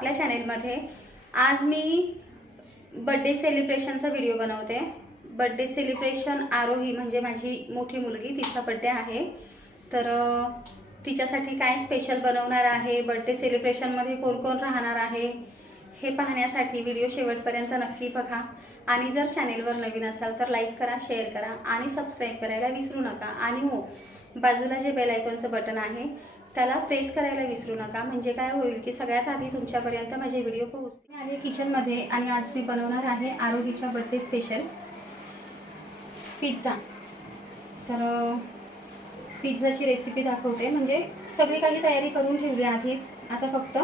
आपल्या चॅनेलमध्ये। आज मी बर्थडे सेलिब्रेशनचा व्हिडिओ बनवते। बर्थडे सेलिब्रेशन आरोही म्हणजे माझी मोठी मुलगी, तिचा बर्थडे आहे, तर तिच्यासाठी काय स्पेशल बनवणार आहे, बर्थडे सेलिब्रेशनमध्ये कोण कोण राहणार आहे हे पाहण्यासाठी व्हिडिओ शेवटपर्यंत नक्की बघा। आणि जर चॅनेलवर नवीन असाल तर लाईक करा, शेअर करा आणि सबस्क्राईब करायला विसरू नका। आणि हो, बाजूला जे बेल आयकॉनचं बटन आहे त्याला प्रेस करायला विसरू नका, म्हणजे काय होईल की सगळ्यात आधी तुमच्यापर्यंत माझे व्हिडिओ पोहोचतील। आणि किचनमध्ये आणि आज मी बनवणार आहे आरोहीच्या बर्थडे स्पेशल पिझ्झा। तर पिझ्झाची रेसिपी दाखवते, म्हणजे सगळी काही तयारी करून ठेवली आधीच, आता फक्त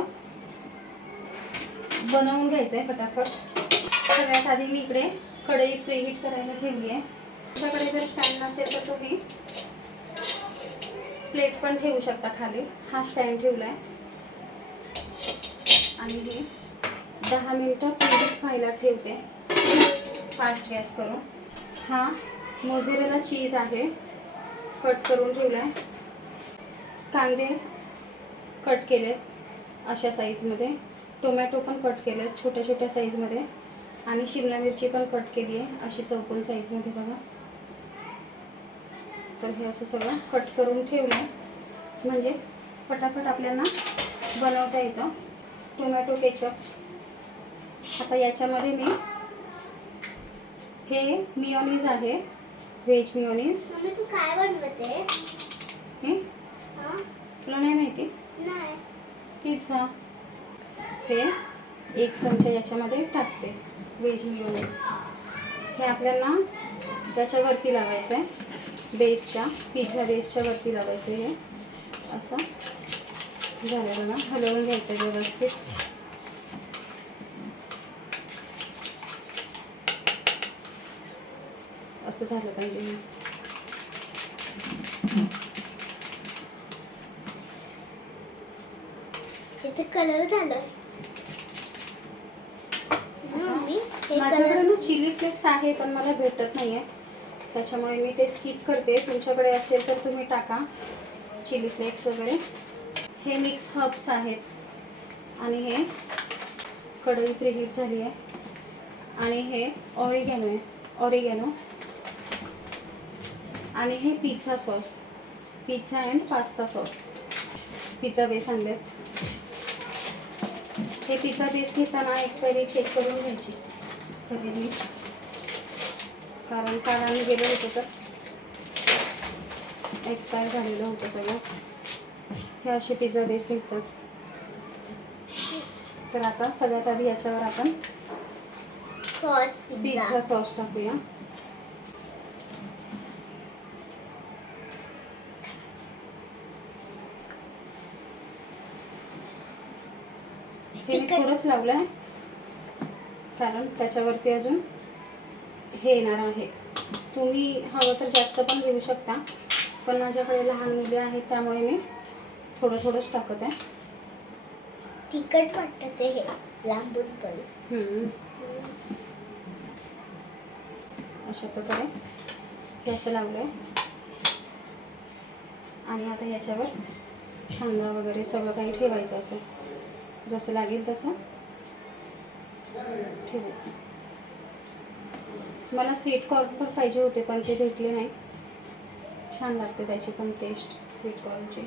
बनवून घ्यायचं आहे फटाफट। सगळ्यात आधी मी इकडे कढई प्रीहीट करायला ठेवली आहे। तुमच्याकडे जर स्टँड नसेल तर तुम्ही प्लेट पण ठेवू शकता खाली। हा स्टँड ठेवला आहे आणि हे 10 मिनिटं प्रीहीट व्हायला ठेवते फास्ट गॅस करून। हा मोझरेला चीज आहे, कट करून ठेवला आहे। कांदे कट केले अशा साईजमध्ये, टोमॅटो पण कट केले छोट्या छोट्या साईजमध्ये, आणि शिमला मिरची पण कट केली आहे अशी चौकोन साईजमध्ये बघा। तर हे असं सगळं कट करून ठेवलं आहे, म्हणजे फटाफट आपल्याला बनवता येतं। टोमॅटो केचप, आता याच्यामध्ये मी हे मियोनीज आहे, व्हेज मियोनीज। मम्मी तू काय बनवते? हे तुला नाही माहिती? नाही। पिझ्झा। हे 1 चमचा याच्यामध्ये टाकते व्हेज मियोनीज। हे आपल्याला त्याच्यावरती लावायचं आहे, बेसच्या पिझ्झा बेसच्या वरती लावायचं आहे। हे असं झालं बघा, हलवून घ्यायचं आहे व्यवस्थित। असं झालं पाहिजे। इथे कलर झालं। माझ्याकडे ना चिली फ्लेक्स आहे पण मला भेटत नाहीये, त्याच्यामुळे मी ते स्किप करते। तुमच्याकडे असेल तर तुम्ही टाका चिली फ्लेक्स वगैरे। हे मिक्स हर्ब्स आहेत आणि हे कढई प्रीहीट झाली आहे, आणि हे ऑरिगॅनो आहे, ऑरिगॅनो। आणि हे pizza sauce, pizza and pasta sauce, pizza base आणलेत। हे पिझ्झा बेस घेताना एक्सपायरी चेक करून घ्यायची कधीही, कारण काल आम्ही गेलो होतो तर एक्सपायर झालेलं होतं सगळं। हे असे पिझ्झा बेस भेटतात। तर आता सगळ्यात आधी याच्यावर आपण सॉस, पिझ्झा सॉस टाकूया। हे मी थोडंच लावलं आहे, कारण त्याच्यावरती अजून हे येणार आहे। तुम्ही हवं तर जास्त पण घेऊ शकता, पण माझ्याकडे लहान मुले आहेत त्यामुळे मी थोडं थोडंच टाकत आहे। तिखट वाटतं ते हे लांबून पण। अशा प्रकारे हे असं लावलं आहे, आणि आता याच्यावर कांदा वगैरे सगळं काही ठेवायचं, असं जसं लागेल तसं ठेवायचं। मला स्वीट कॉर्न पण पाहिजे होते पण ते भेटले नाही। छान लागते त्याची पण टेस्ट स्वीट कॉर्नची।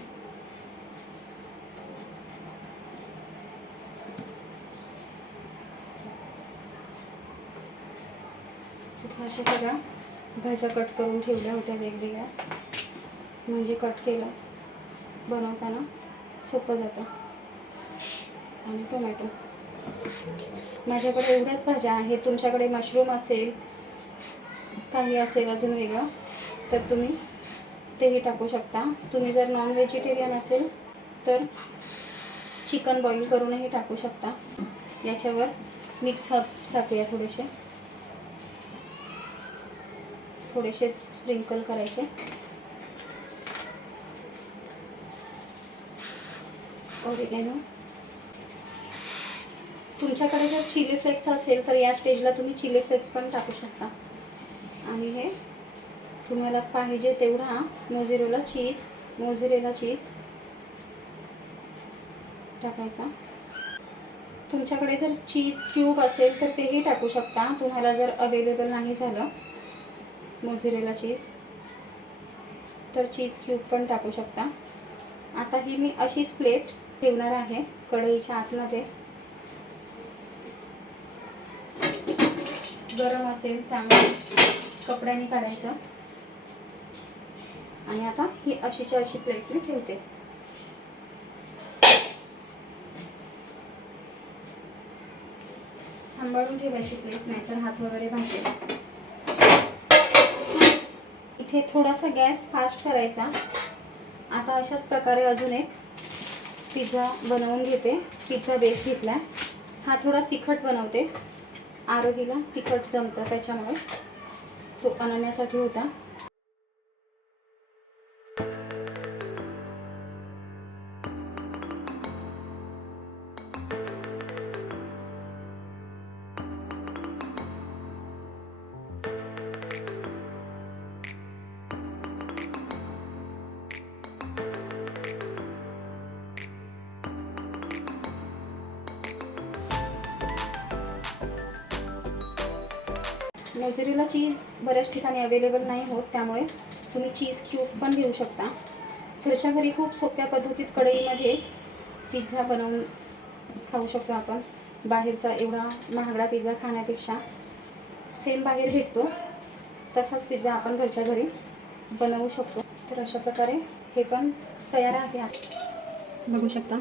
अशा सगळ्या भाज्या कट करून ठेवल्या होत्या वेगवेगळ्या, म्हणजे कट केलं बनवताना सोपं जातं। आणि टोमॅटो, माझ्याकडे एवढ्याच भाज्या आहेत। तुमच्याकडे मशरूम असेल, काही असेल अजून वेगळं तर तुम्ही तेही टाकू शकता। तुम्ही जर नॉन व्हेजिटेरियन असेल तर चिकन बॉईल करूनही टाकू शकता। याच्यावर मिक्स हर्ब्स टाकूया, थोडेसे स्प्रिंकल करायचे। ऑरिगॅनो, तुमच्याकडे जर चिली फ्लेक्स असेल तर या स्टेजला तुम्ही चिली फ्लेक्स पण टाकू शकता। आणि हे तुम्हाला पाहिजे तेवढा मोझरेला चीज टाकायचा। तुमच्याकडे जर चीज क्यूब असेल तर तेही टाकू शकता. तुम्हाला जर अवेलेबल नाही झालं मोझरेला चीज तर चीज क्यूब पण टाकू शकता. आता ही मी अशीच प्लेट ठेवणार आहे कढईच्या आतमध्ये. गरम असेल त्यामुळे कपड्याने काढायचं. आणि आता ही अशीच्या अशी प्लेट मी ठेवते. सांभाळून ठेवायची प्लेट, नाहीतर हात वगैरे भाजेल. इथे थोडासा गॅस फास्ट करायचा. आता अशाच प्रकारे अजून एक पिझ्झा बनवून घेते. पिझ्झा बेस घेतला. हा थोडा तिखट बनवते. आरोहीला तिखट जमतं त्याच्यामुळे तो आणण्यासाठी होता. मोझरेला चीज बऱ्याच ठिकाणी अवेलेबल नाही होत, त्यामुळे तुम्ही चीज क्यूब पण घेऊ शकता. घरच्या घरी खूप सोप्या पद्धतीत कढईमध्ये पिझ्झा बनवून खाऊ शकतो आपण. बाहेरचा एवढा महागडा पिझ्झा खाण्यापेक्षा सेम बाहेर भेटतो तसाच पिझ्झा आपण घरच्या घरी बनवू शकतो. तर अशा प्रकारे हे पण तयार आहे. बघू शकता.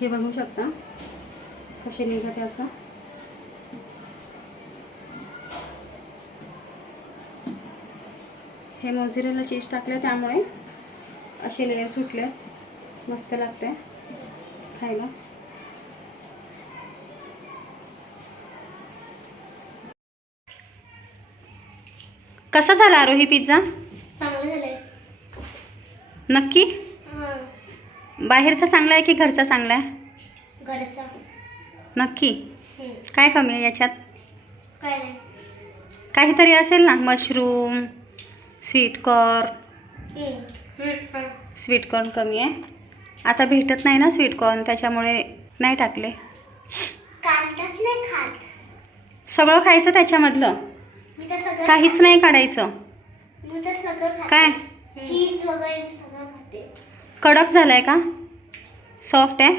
हे बघू शकता कसे निघते असं. हे मोझरेला चीज टाकले त्यामुळे असे लेयर सुटले. मस्त लागते खायला. कसा झाला आरोही पिझ्झा? चांगलं झालंय. नक्की? बाहेरचा चांगला आहे की घरचा चांगला आहे? घरचा. नक्की? काय कमी आहे याच्यात? काय नाही. काहीतरी असेल ना. मशरूम, स्वीटकॉर्न कमी आहे. आता भेटत नाही ना स्वीटकॉर्न, त्याच्यामुळे नाही टाकले. कांदाच नाही खात. सगळं खायचं त्याच्यामधलं, मी तर सगळं काहीच नाही काढायचं. मी तर सगळं खाते. काय चीज वगैरे मी सगळं खाते. कडक झालंय का? सॉफ्ट आहे?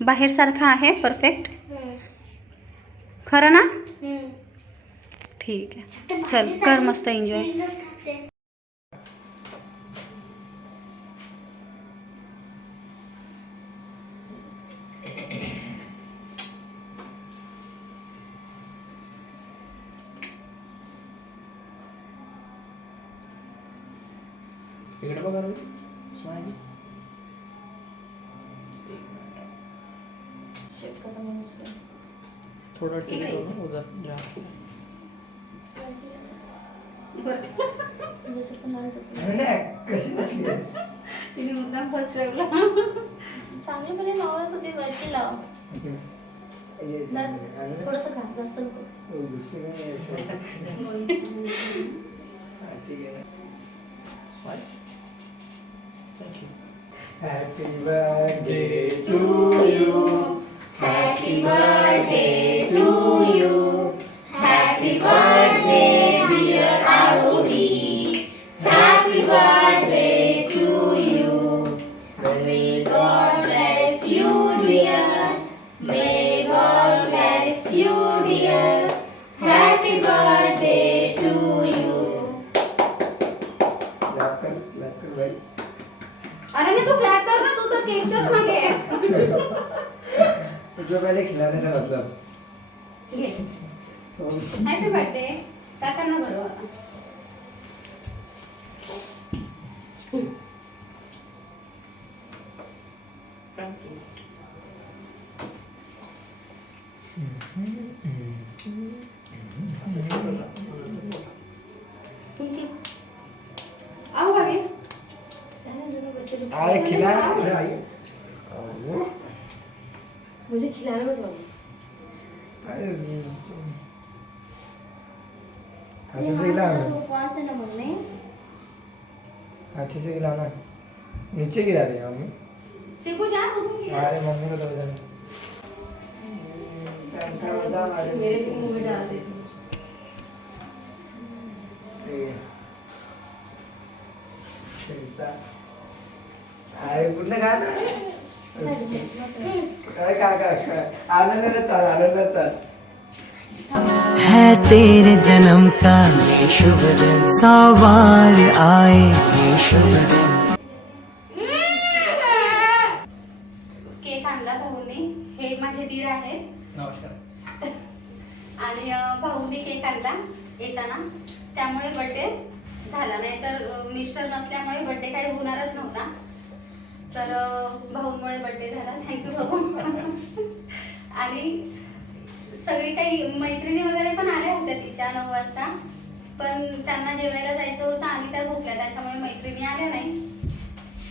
बाहेरसारखा आहे? परफेक्ट? खरं ना? ठीक आहे, चल कर मस्त एन्जॉय. इकडे बघा रवी. स्माइल. थोड़ा टिकट हो उधर जा. कशी बसली तिने मुद्दाम फर्स्ट ठेवला. चांगलीपणे लावत होते. वरती लाव. थोडंसं खा, जास्त नको. ठीक आहे. Smile. Thank you. Happy birthday to you. Happy birthday to you. Happy birthday dear Arohi. Happy birthday to you. May God bless you dear. May God bless you dear. Happy birthday to you. Clap कर भाई. अरे ना तू clap कर ना, तू तर केकच्याच मागे आहे. उससे पहले खिलाने से मतलब. Happy birthday. काकांना बरोबर. आओ भाभी. अरे खिला. अरे आइए. मुझे खिलाना मत बाबू. अच्छे से हिलाओ ना, उपवास आहे ना मम्मी. अच्छे से हिलाओ ना. नीचे गिरा रही है मम्मी. शिकू जा उधर गिरा. अरे मम्मी को तो बजा. मेरे मुंह में डाल दे तू. अरे कुठलं गाणं आहे? काय काय काय काय आनंदाला चाल. है तेरे जन्म का ये शुभ दिन, सवार आए ये शुभ दिन. केक आणला भाऊने. हे माझे दीर आहेत नमस्कार. आणि भाऊने केक आणला येताना, त्यामुळे बर्थडे झाला. नाही तर मिस्टर नसल्यामुळे बर्थडे काही होणारच नव्हता. तर भाऊमुळे बर्थडे झाला. थँक्यू भाऊ. आणि सगळी काही मैत्रिणी वगैरे पण आल्या होत्या तिच्या 9 वाजता, पण त्यांना जेवायला जायचं होतं आणि त्या झोपल्या, त्याच्यामुळे मैत्रिणी आल्या नाही.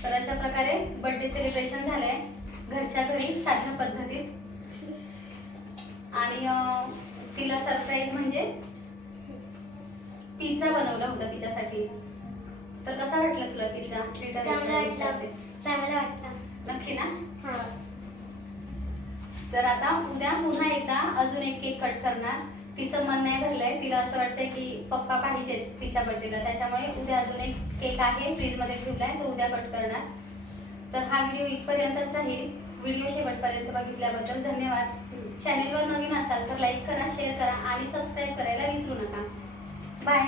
तर अशा प्रकारे बर्थडे सेलिब्रेशन झालंय घरच्या घरी साध्या पद्धतीत. आणि तिला सरप्राईज म्हणजे पिझ्झा बनवला होता तिच्यासाठी. तर कसा वाटला तुला पिझ्झा? चांगलं वाटतं. नक्की ना? हा. तर आता उद्या पुन्हा एकदा अजून एक केक कट करणार. तिचं मन नाही भरलंय, तिला असं वाटतंय की पप्पा पाहिजेच तिच्या बर्थडेला, त्याच्यामुळे उद्या अजून एक केक आहे फ्रीजमध्ये ठेवलाय, तो उद्या कट करणार. तर हा व्हिडिओ इथपर्यंतच राहील. व्हिडिओ शेवटपर्यंत बघितल्याबद्दल धन्यवाद. चॅनेलवर नवीन असाल तर लाईक करा, शेअर करा आणि सबस्क्राईब करायला विसरू नका. बाय.